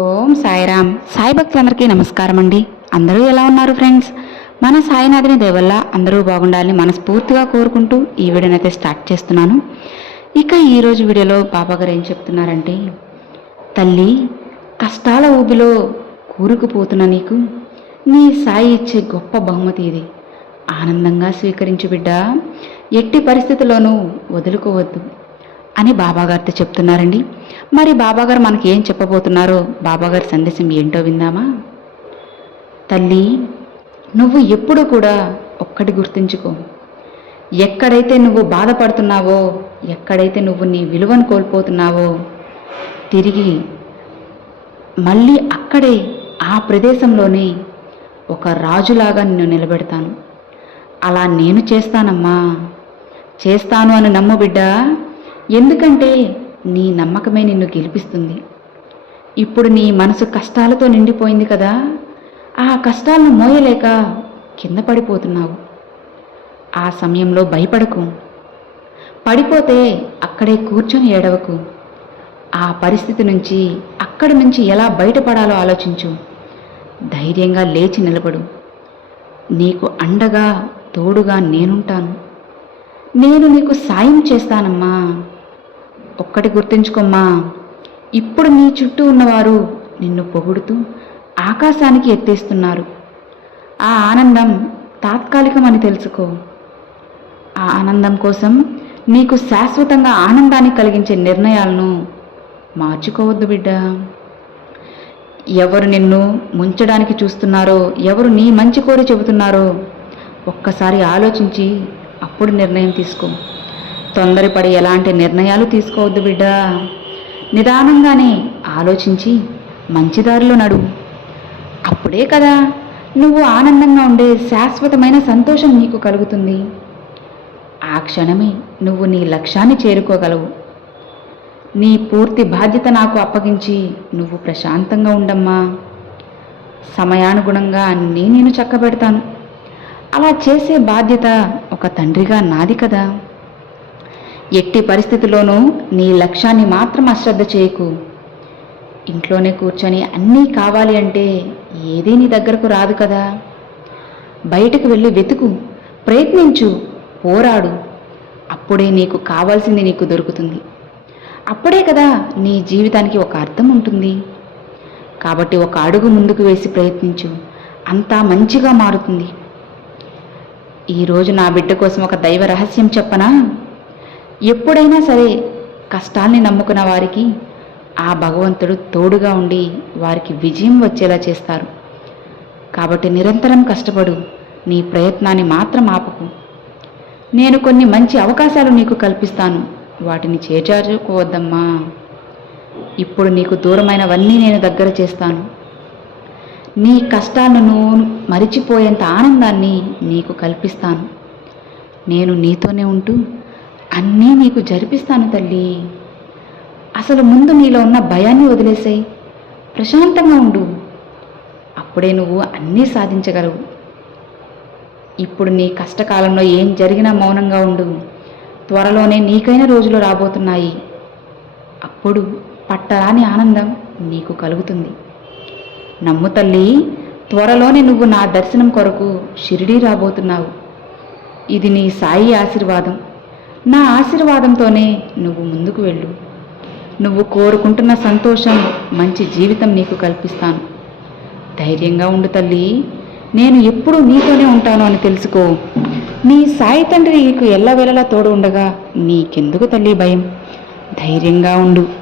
ఓం సాయిరామ్. సాయి భక్తులందరికీ నమస్కారం అండి. అందరూ ఎలా ఉన్నారు ఫ్రెండ్స్? మన సాయినాథుని దేవల్ల అందరూ బాగుండాలని మనస్ఫూర్తిగా కోరుకుంటూ ఈ వీడియోనైతే స్టార్ట్ చేస్తున్నాను. ఇక ఈరోజు వీడియోలో బాబా గారు ఏం చెప్తున్నారంటే తల్లి కష్టాల ఊబిలో కూరుకుపోతున్న నీకు నీ సాయి ఇచ్చే గొప్ప బహుమతి ఇది. ఆనందంగా స్వీకరించు బిడ్డ. ఎట్టి పరిస్థితుల్లోనూ వదులుకోవద్దు. అని బాబాగారితో చెప్తున్నారండి. మరి బాబాగారు మనకి ఏం చెప్పబోతున్నారో బాబాగారి సందేశం ఏంటో విందామా? తల్లి నువ్వు ఎప్పుడు కూడా ఒక్కటి గుర్తుంచుకో. ఎక్కడైతే నువ్వు బాధపడుతున్నావో ఎక్కడైతే నువ్వు నీ విలువను కోల్పోతున్నావో తిరిగి మళ్ళీ అక్కడే ఆ ప్రదేశంలోనే ఒక రాజులాగా నిన్ను నిలబెడతాను. అలా నేను చేస్తానమ్మా. చేస్తాను అని నమ్ము బిడ్డా. ఎందుకంటే నీ నమ్మకమే నిన్ను గెలిపిస్తుంది. ఇప్పుడు నీ మనసు కష్టాలతో నిండిపోయింది కదా ఆ కష్టాలను మోయలేక కింద పడిపోతున్నావు. ఆ సమయంలో భయపడకు. పడిపోతే అక్కడే కూర్చొని ఏడవకు. ఆ పరిస్థితి నుంచి అక్కడి నుంచి ఎలా బయటపడాలో ఆలోచించు. ధైర్యంగా లేచి నిలబడు. నీకు అండగా తోడుగా నేనుంటాను. నేను నీకు సాయం చేస్తానమ్మా. ఒక్కటి గుర్తుంచుకోమ్మా. ఇప్పుడు నీ చుట్టూ ఉన్నవారు నిన్ను పొగుడుతూ ఆకాశానికి ఎత్తేస్తున్నారు. ఆ ఆనందం తాత్కాలికమని తెలుసుకో. ఆ ఆనందం కోసం నీకు శాశ్వతంగా ఆనందాన్ని కలిగించే నిర్ణయాలను మార్చుకోవద్దు బిడ్డ. ఎవరు నిన్ను ముంచడానికి చూస్తున్నారో ఎవరు నీ మంచి కోరి చెబుతున్నారో ఒక్కసారి ఆలోచించి అప్పుడు నిర్ణయం తీసుకో. తొందరపడి ఎలాంటి నిర్ణయాలు తీసుకోవద్దు బిడ్డా. నిదానంగానే ఆలోచించి మంచి దారిలో నడు. అప్పుడే కదా నువ్వు ఆనందంగా ఉండే శాశ్వతమైన సంతోషం నీకు కలుగుతుంది. ఆ క్షణమే నువ్వు నీ లక్ష్యాన్ని చేరుకోగలవు. నీ పూర్తి బాధ్యత నాకు అప్పగించి నువ్వు ప్రశాంతంగా ఉండమ్మా. సమయానుగుణంగా అన్నీ నేను చక్కబెడతాను. అలా చేసే బాధ్యత ఒక తండ్రిగా నాది కదా. ఎట్టి పరిస్థితిలోనూ నీ లక్ష్యాన్ని మాత్రం అశ్రద్ధ చేయకు. ఇంట్లోనే కూర్చొని అన్నీ కావాలి అంటే ఏదీ నీ దగ్గరకు రాదు కదా. బయటకు వెళ్ళి వెతుకు ప్రయత్నించు పోరాడు. అప్పుడే నీకు కావాల్సింది నీకు దొరుకుతుంది. అప్పుడే కదా నీ జీవితానికి ఒక అర్థం ఉంటుంది. కాబట్టి ఒక అడుగు ముందుకు వేసి ప్రయత్నించు. అంతా మంచిగా మారుతుంది. ఈరోజు నా బిడ్డ కోసం ఒక దైవ రహస్యం చెప్పనా? ఎప్పుడైనా సరే కష్టాల్ని నమ్ముకున్న వారికి ఆ భగవంతుడు తోడుగా ఉండి వారికి విజయం వచ్చేలా చేస్తారు. కాబట్టి నిరంతరం కష్టపడు నీ ప్రయత్నాన్ని మాత్రం ఆపకు. నేను కొన్ని మంచి అవకాశాలు నీకు కల్పిస్తాను వాటిని చేజారుకోవద్దమ్మా ఇప్పుడు నీకు దూరమైనవన్నీ నేను దగ్గర చేస్తాను. నీ కష్టాలను మరిచిపోయేంత ఆనందాన్ని నీకు కల్పిస్తాను. నేను నీతోనే ఉంటూ అన్నీ నీకు జరిపిస్తాను తల్లి. అసలు ముందు నీలో ఉన్న భయాన్ని వదిలేసాయి. ప్రశాంతంగా ఉండు. అప్పుడే నువ్వు అన్నీ సాధించగలవు. ఇప్పుడు నీ కష్టకాలంలో ఏం జరిగినా మౌనంగా ఉండు. త్వరలోనే నీకైన రోజులు రాబోతున్నాయి. అప్పుడు పట్టరాని ఆనందం నీకు కలుగుతుంది. నమ్ము తల్లి త్వరలోనే నువ్వు నా దర్శనం కొరకు షిరిడీ రాబోతున్నావు. ఇది నీ సాయి ఆశీర్వాదం. నా ఆశీర్వాదంతోనే నువ్వు ముందుకు వెళ్ళు. నువ్వు కోరుకుంటున్న సంతోషం మంచి జీవితం నీకు కల్పిస్తాను. ధైర్యంగా ఉండు తల్లి నేను ఎప్పుడూ నీతోనే ఉంటాను అని తెలుసుకో. నీ సాయి తండ్రి నీకు ఎల్లవేళలా తోడు ఉండగా నీకెందుకు తల్లి భయం? ధైర్యంగా ఉండు.